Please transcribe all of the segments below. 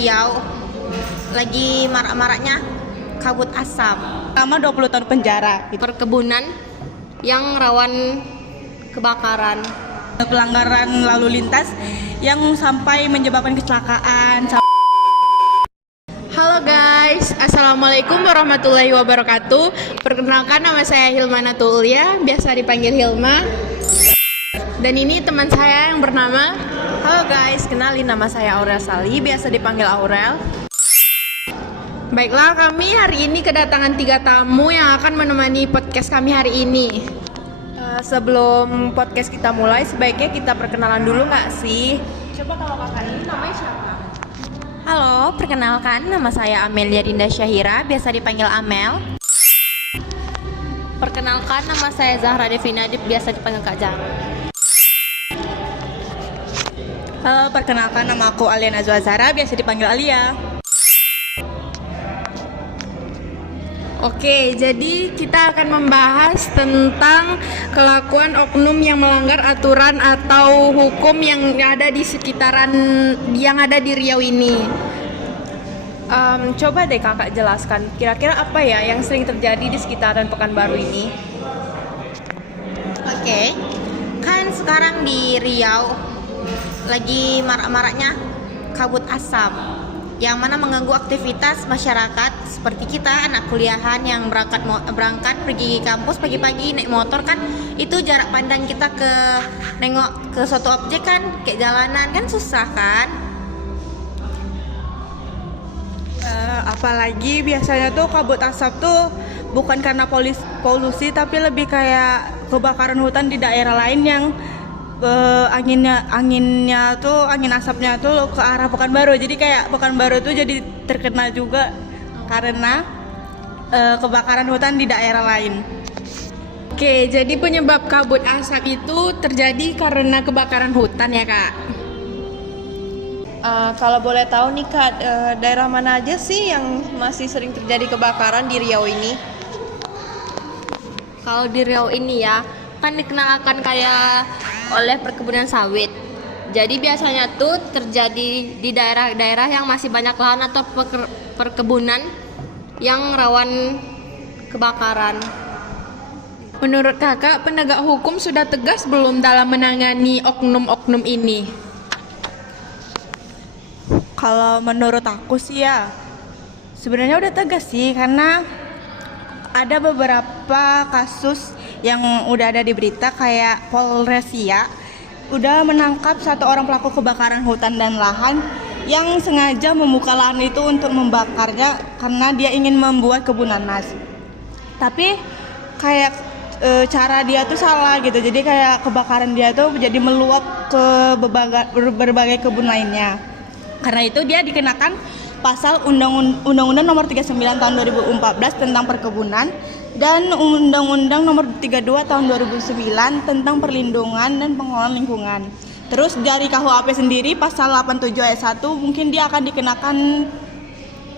Riau lagi marak-maraknya kabut asap. Selama 20 tahun penjara. Perkebunan yang rawan kebakaran. Pelanggaran lalu lintas yang sampai menyebabkan kecelakaan. Halo guys, assalamualaikum warahmatullahi wabarakatuh. Perkenalkan, nama saya Hilmana Tulia, biasa dipanggil Hilma. Dan ini teman saya yang bernama. Halo guys, kenalin, nama saya Aurel Sali, biasa dipanggil Aurel. Baiklah, kami hari ini kedatangan 3 tamu yang akan menemani podcast kami hari ini. Sebelum podcast kita mulai, sebaiknya kita perkenalan dulu nggak sih? Coba kalau kakak ini namanya siapa? Halo, perkenalkan, nama saya Amelia Dinda Syahira, biasa dipanggil Amel. Perkenalkan, nama saya Zahra Devina, biasa dipanggil Kak Zahra. Halo, perkenalkan, nama aku Alia Nazwa Zara, biasa dipanggil Alia. Oke, jadi kita akan membahas tentang kelakuan oknum yang melanggar aturan atau hukum yang ada di sekitaran yang ada di Riau ini. Coba deh kakak jelaskan, kira-kira apa ya yang sering terjadi di sekitaran Pekanbaru ini? Oke, kan sekarang di Riau lagi marak-maraknya kabut asap yang mana mengganggu aktivitas masyarakat seperti kita anak kuliahan yang berangkat pergi kampus pagi-pagi naik motor, kan itu jarak pandang kita ke nengok ke suatu objek kan kayak jalanan kan susah kan. Apalagi biasanya tuh kabut asap tuh bukan karena polusi tapi lebih kayak kebakaran hutan di daerah lain yang anginnya tuh angin asapnya tuh ke arah Pekanbaru, jadi kayak Pekanbaru tuh jadi terkena juga karena kebakaran hutan di daerah lain. Oke, jadi penyebab kabut asap itu terjadi karena kebakaran hutan ya kak? Kalau boleh tahu nih kak, daerah mana aja sih yang masih sering terjadi kebakaran di Riau ini? Kalau di Riau ini ya, kan dikenalkan kayak oleh perkebunan sawit. Jadi biasanya tuh terjadi di daerah-daerah yang masih banyak lahan atau perkebunan yang rawan kebakaran. Menurut kakak, penegak hukum sudah tegas belum dalam menangani oknum-oknum ini? Kalau menurut aku sih ya sebenarnya udah tegas sih, karena ada beberapa kasus yang udah ada di berita kayak Polres Siak udah menangkap 1 orang pelaku kebakaran hutan dan lahan yang sengaja membuka lahan itu untuk membakarnya karena dia ingin membuat kebun nanas. Tapi kayak cara dia tuh salah gitu, jadi kayak kebakaran dia tuh jadi meluap ke berbagai kebun lainnya. Karena itu dia dikenakan pasal Undang-Undang Nomor 39 Tahun 2014 tentang perkebunan dan Undang-Undang Nomor 32 Tahun 2009 tentang perlindungan dan pengelolaan lingkungan. Terus dari KUHP sendiri pasal 87 ayat 1 mungkin dia akan dikenakan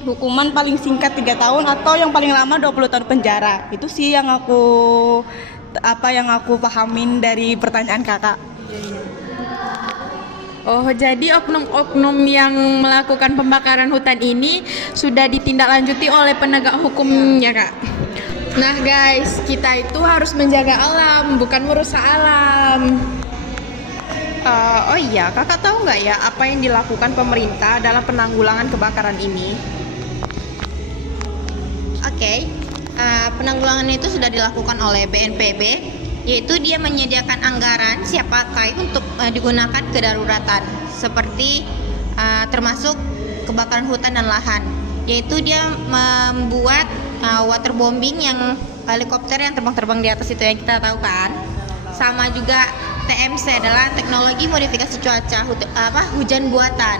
hukuman paling singkat 3 tahun atau yang paling lama 20 tahun penjara. Itu sih yang aku pahamin dari pertanyaan kakak. Oh, jadi oknum-oknum yang melakukan pembakaran hutan ini sudah ditindaklanjuti oleh penegak hukum ya kak? Nah guys, kita itu harus menjaga alam, bukan merusak alam. Oh iya, kakak tahu nggak ya apa yang dilakukan pemerintah dalam penanggulangan kebakaran ini? Oke, penanggulangan itu sudah dilakukan oleh BNPB, yaitu dia menyediakan anggaran siap pakai untuk digunakan kedaruratan seperti termasuk kebakaran hutan dan lahan, yaitu dia membuat waterbombing yang helikopter yang terbang-terbang di atas itu yang kita tahu kan, sama juga TMC adalah teknologi modifikasi cuaca hujan buatan.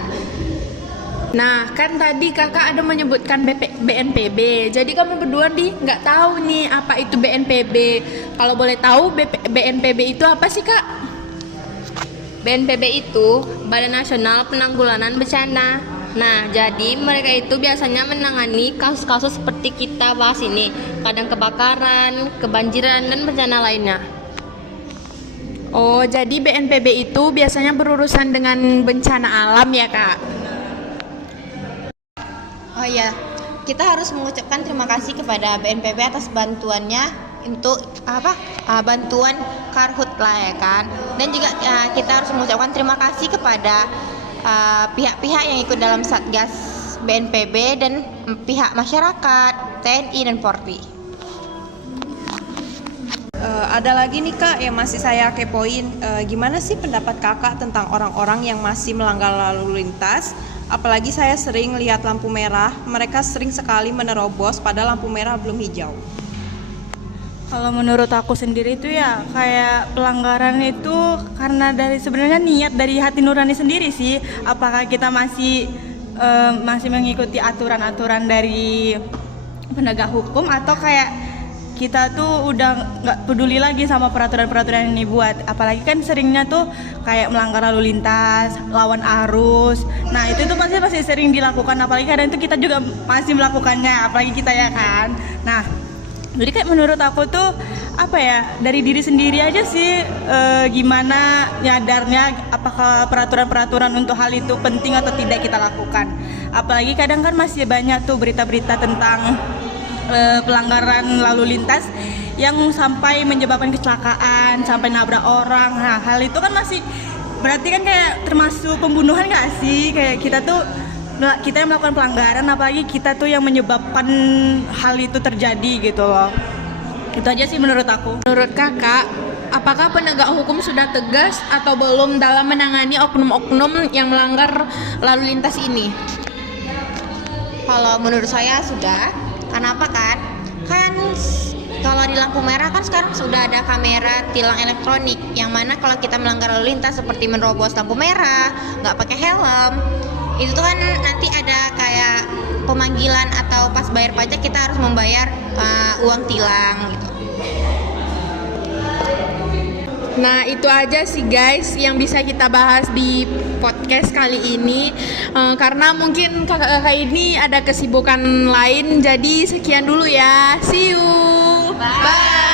Nah, kan tadi kakak ada menyebutkan BNPB. Jadi kamu berdua nih nggak tahu nih apa itu BNPB. Kalau boleh tahu BNPB itu apa sih kak? BNPB itu Badan Nasional Penanggulangan Bencana. Nah, jadi mereka itu biasanya menangani kasus-kasus seperti kita bahas ini, kadang kebakaran, kebanjiran, dan bencana lainnya. Oh, jadi BNPB itu biasanya berurusan dengan bencana alam ya kak? Oh iya, kita harus mengucapkan terima kasih kepada BNPB atas bantuannya untuk bantuan Karhut lah ya kan. Dan juga kita harus mengucapkan terima kasih kepada pihak-pihak yang ikut dalam Satgas BNPB dan pihak masyarakat, TNI dan Polri. Ada lagi nih Kak yang masih saya kepoin, gimana sih pendapat Kakak tentang orang-orang yang masih melanggar lalu lintas? Apalagi saya sering lihat lampu merah, mereka sering sekali menerobos padahal lampu merah belum hijau. Kalau menurut aku sendiri itu ya kayak pelanggaran itu karena dari sebenarnya niat dari hati nurani sendiri sih. Apakah kita masih mengikuti aturan-aturan dari penegak hukum atau kayak kita tuh udah nggak peduli lagi sama peraturan-peraturan yang dibuat. Apalagi kan seringnya tuh kayak melanggar lalu lintas, lawan arus. Nah itu tuh pasti sering dilakukan. Apalagi kadang itu kita juga masih melakukannya. Apalagi kita ya kan. Nah jadi kayak menurut aku tuh dari diri sendiri aja sih gimana nyadarnya apakah peraturan-peraturan untuk hal itu penting atau tidak kita lakukan. Apalagi kadang kan masih banyak tuh berita-berita tentang pelanggaran lalu lintas yang sampai menyebabkan kecelakaan, sampai nabrak orang. Nah, hal itu kan masih berarti kan kayak termasuk pembunuhan nggak sih? Kayak kita yang melakukan pelanggaran, apalagi kita tuh yang menyebabkan hal itu terjadi gitu loh. Itu aja sih menurut aku. Menurut Kakak, apakah penegak hukum sudah tegas atau belum dalam menangani oknum-oknum yang melanggar lalu lintas ini? Kalau menurut saya sudah. Kenapa kan? Kan kalau di lampu merah kan sekarang sudah ada kamera tilang elektronik yang mana kalau kita melanggar lalu lintas seperti menerobos lampu merah, nggak pakai helm, itu tuh kan nanti ada kayak pemanggilan atau pas bayar pajak kita harus membayar uang tilang gitu. Nah itu aja sih guys yang bisa kita bahas di podcast kali ini, karena mungkin kakak-kakak ini ada kesibukan lain, jadi sekian dulu ya, see you, bye.